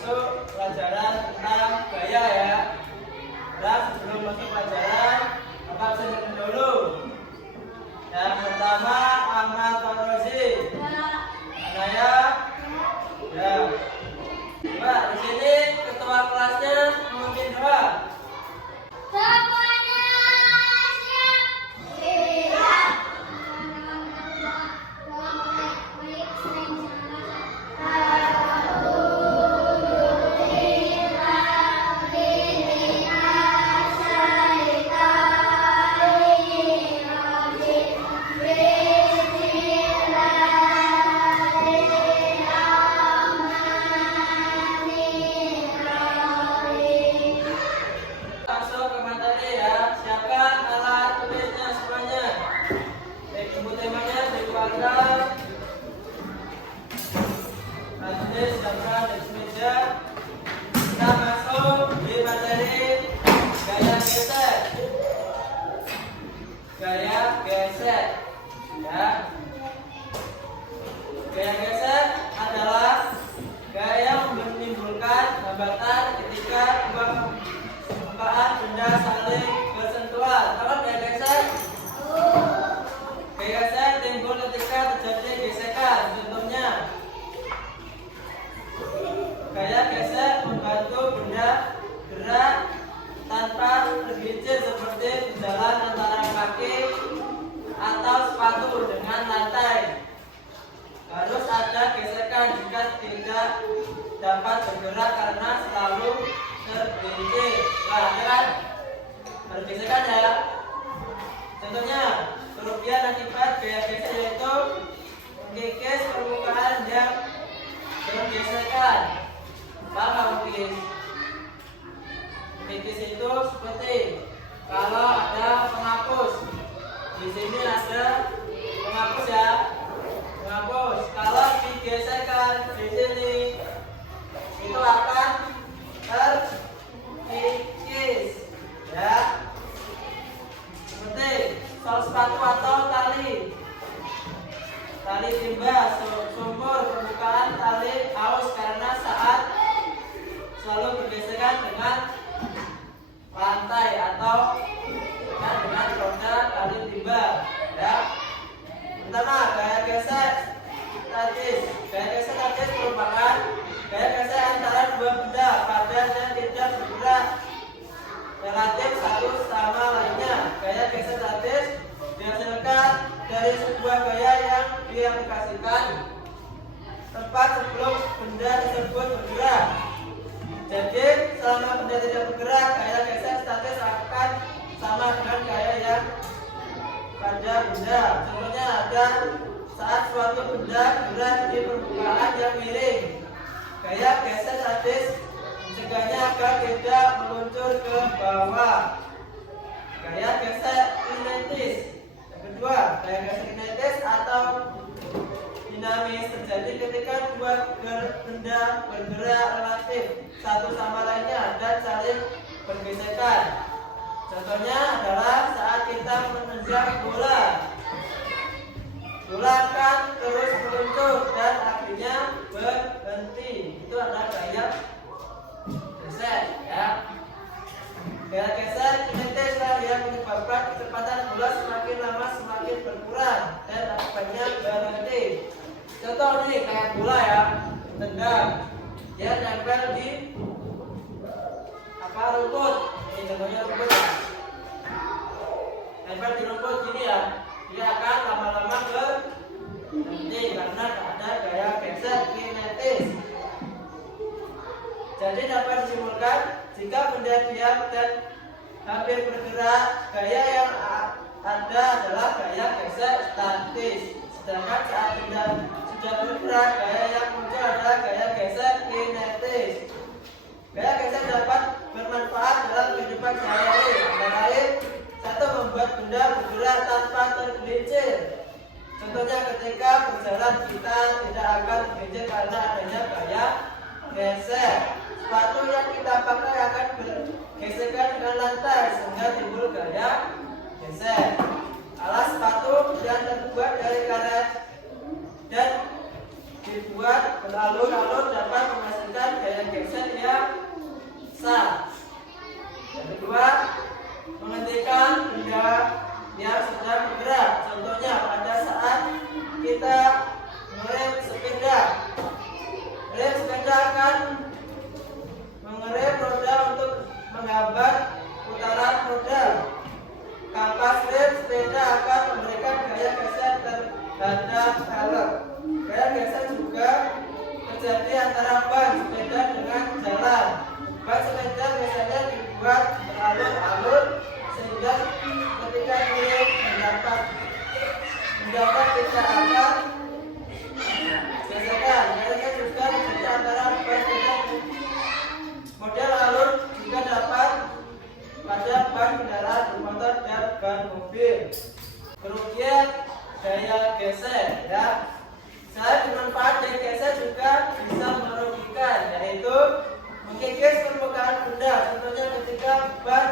masuk pelajaran tentang gaya ya. Dan sebelum masuk pelajaran, apa bisa terlebih dahulu? Yang pertama, Ahmad Farozi. Anaya? Ya. Coba di sini ketua kelasnya memimpin doa. Semuanya siap. Siap. Masuk ke materi ya. Siapkan alat tulisnya semuanya. Baik, buku temanya di kuadran. Tulis siapkan di meja. Kita masuk di materi gaya gesek. Gaya gesek ya. Gaya gesek adalah gaya yang menimbulkan hambatan ketika dua permukaan benda saling bersentuhan. Apa gaya gesek? Gaya gesek timbul ketika terjadi gesekan. Contohnya, gaya gesek membantu benda gerak tanpa tergelincir seperti berjalan antara kaki atau sepatu dengan lantai. Harus ada gesekan jika tidak dapat bergerak karena selalu tergelincir. Nah, kan? Harus gesekan ya. Contohnya, kerugian akibat gaya gesek yaitu mengikis permukaan yang bergesekan. Paham nggak mungkin? Mengikis itu seperti kalau ada penghapus. Di sini ada penghapus ya. Menghapus. Kalau digeserkan di sini itu akan terkikis ya. Seperti sol sepatu atau tali timba sumber permukaan tali aus karena saat selalu bergesekan dengan lantai atau dengan roda tali timba ya. Pertama, gaya gesek statis. Gaya gesek statis merupakan gaya gesek antara dua benda padat yang tidak bergerak relatif satu sama lainnya. Gaya gesek statis dihasilkan dari sebuah gaya yang diaplikasikan tepat sebelum benda tersebut bergerak. Jadi selama benda tidak bergerak, gaya gesek statis akan sama dengan gaya yang pada benda. Contohnya ada saat suatu benda gerak di permukaan yang miring. Gaya gesek statis mencegahnya agar tidak meluncur ke bawah. Gaya gesek kinetis. Yang kedua, gaya gesek kinetis atau dinamis terjadi ketika dua benda bergerak relatif satu sama lainnya dan saling bergesekan. Contohnya adalah saat kita menendang bola. Bola akan terus meluncur dan akhirnya berhenti. Itu adalah gaya gesek ya. Gaya gesek kinetis yang menyebabkan kecepatan bola semakin lama semakin berkurang dan akibatnya berhenti. Contoh nih kayak bola ya, tendang, dia nempel di rumput. Ini contohnya rumput ya. Nempel di rumput gini ya, dia akan lama-lama berhenti karena ada gaya gesek kinetis. Jadi dapat disimpulkan jika benda diam dan hampir bergerak, gaya yang ada adalah gaya gesek statis. Sedangkan saat benda sudah bergerak, gaya yang muncul adalah gaya gesek kinetis. Gaya gesek dapat bermanfaat dalam kehidupan sehari-hari. Antara lain, satu, membuat benda bergerak tanpa tergelincir. Contohnya ketika berjalan kita tidak akan tergelincir karena adanya gaya gesek. Sepatu yang kita pakai akan bergesekan dengan lantai sehingga timbul gaya gesek. Alas sepatu yang terbuat dari karet dan dibuat beralur-alur dapat menghasilkan gaya gesek akan gesekan. Gesekan juga terjadi antara ban dan model alur juga dapat pada ban kendaraan bermotor dan ban mobil. Kerugian daya gesek ya. Selain manfaat daya gesek juga bisa merugikan, yaitu mengikis permukaan benda. Contohnya ketika ban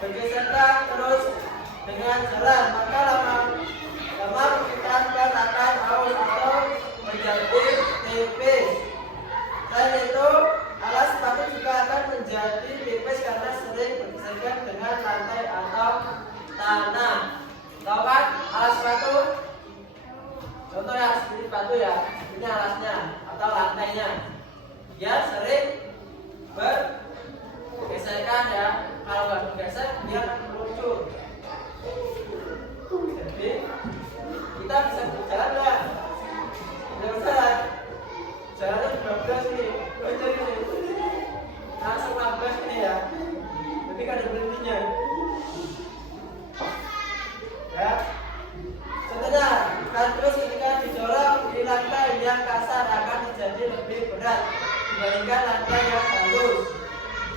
bergesekan terus dengan jalan, maka lama permukaan ban akan aus atau menjadi tipis. Selain itu, alas sepatu juga akan menjadi tipis karena sering bergesekan dengan lantai atau tanah. Tahu kan alas sepatu? Contoh ya, seperti sepatu ya, ini alasnya atau lantainya. Dia sering bergesekan ya. Kalau nggak bergesek, dia akan meluncur. Jadi kita bisa berjalan nggak? Tidak usah. Jalannya 12 nih, langsung 15 nih ya. Tapi kan ada berhentinya. Ya. Contohnya, kardus ketika didorong di lantai yang kasar akan menjadi lebih berat dibandingkan lantai yang halus.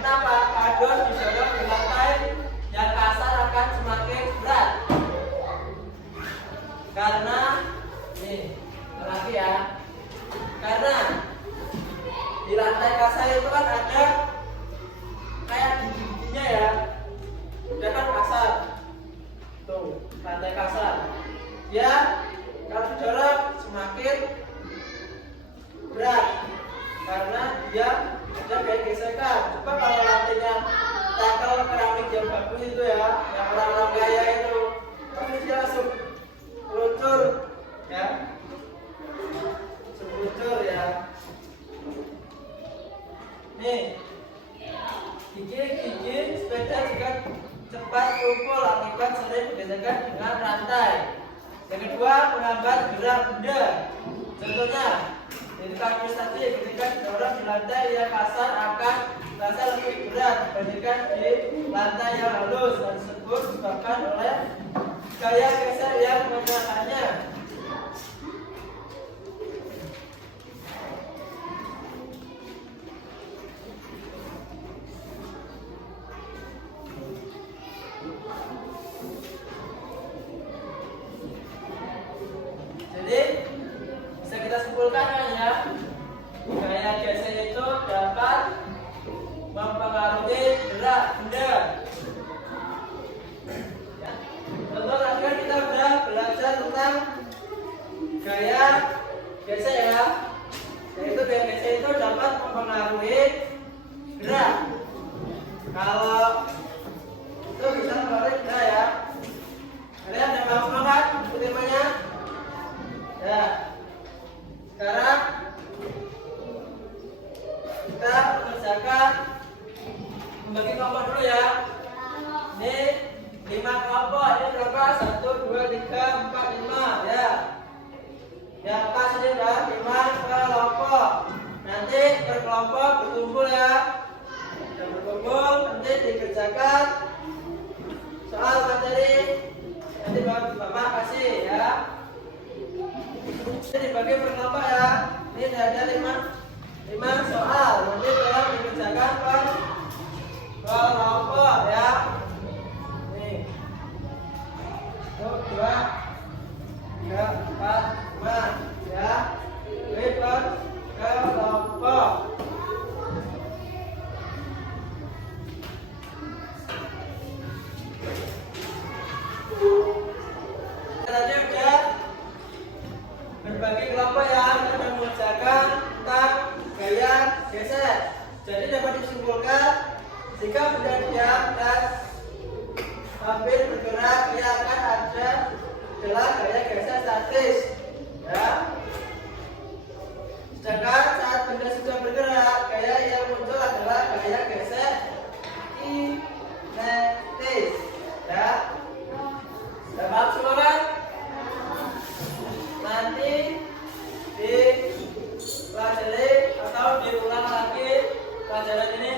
Kenapa? Kardus didorong di lantai yang kasar akan semakin berat. Karena nih, lagi ya. Karena di lantai kasar itu kan ada kayak dinding-dindingnya ya. Dia kan kasar. Tuh, lantai kasar. Ya, kalau didorong semakin berat karena dia ada kayak gesekan. Coba kalau lantainya tackle keramik yang bagus itu ya, yang orang-orang kaya itu, pasti dia langsung meluncur ya, meluncur ya. Nih, gigi sepeda juga cepat tumpul akibat sering bergesekan dengan rantai. Yang kedua, menghambat gerak benda. Contohnya, dari kardus tadi ketika didorong di lantai yang kasar akan terasa lebih berat dibandingkan di lantai yang halus. Hal tersebut disebabkan oleh gaya geser yang menahannya. Jadi bisa kita simpulkan kan ya, gaya geser itu dapat mempengaruhi gerak benda. Ya. Contoh tadi kan kita sudah belajar tentang gaya geser ya, yaitu gaya geser itu dapat mempengaruhi gerak. Kalau itu bisa mempengaruhi gerak ya. Kalian ada mau kan temanya? Ya, sekarang kita mengerjakan membagi kelompok dulu ya. Ini 5 kelompok. Ini berapa? 1, 2, 3, 4, 5 ya. Yang pas ini udah 5 kelompok. Nanti berkelompok berkumpul ya. Dan berkumpul nanti dikerjakan soal materi. Nanti Bapak kasih ya. Ini dibagi per kelompok ya. Ini ada 5 soal. Nanti tolong dikerjakan per kelompok ya. Nih. 1, 2, 3, 4, 5 ya. Ini per kelompok. Tadi udah berbagi kelompok ya, kita mengerjakan tentang gaya geser. Jadi dapat disimpulkan jika benda diam dan hampir bergerak, dia akan ada adalah gaya geser statis ya. Sedangkan saat benda sudah bergerak, gaya yang muncul adalah gaya geser kinetis ya. Dapat semua kan? Nanti dipelajari atau diulang lagi pelajaran ini